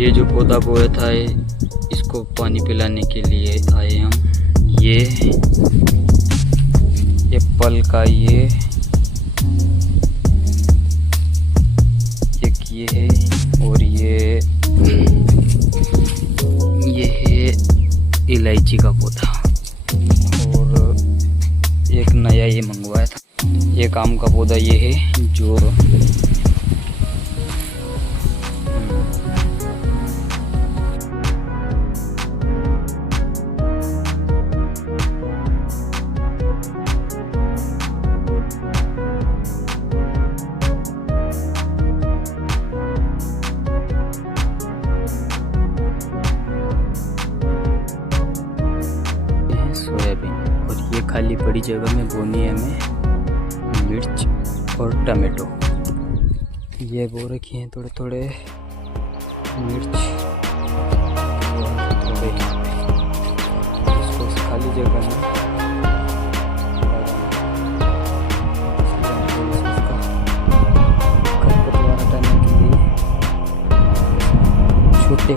ये जो पौधा बोया था इसको पानी पिलाने के लिए आए हम। ये एप्पल का ये एक ये है, और ये है इलायची का पौधा, और एक नया ये मंगवाया था। एक आम का पौधा ये है जो सोयाबीन, और ये खाली पड़ी जगह में बोनी है हमें मिर्च और टमाटो। ये बो रखी हैं थोड़े थोड़े मिर्च, थोड़े इसको खाली जगह में खरपतवार हटाने के लिए छोटे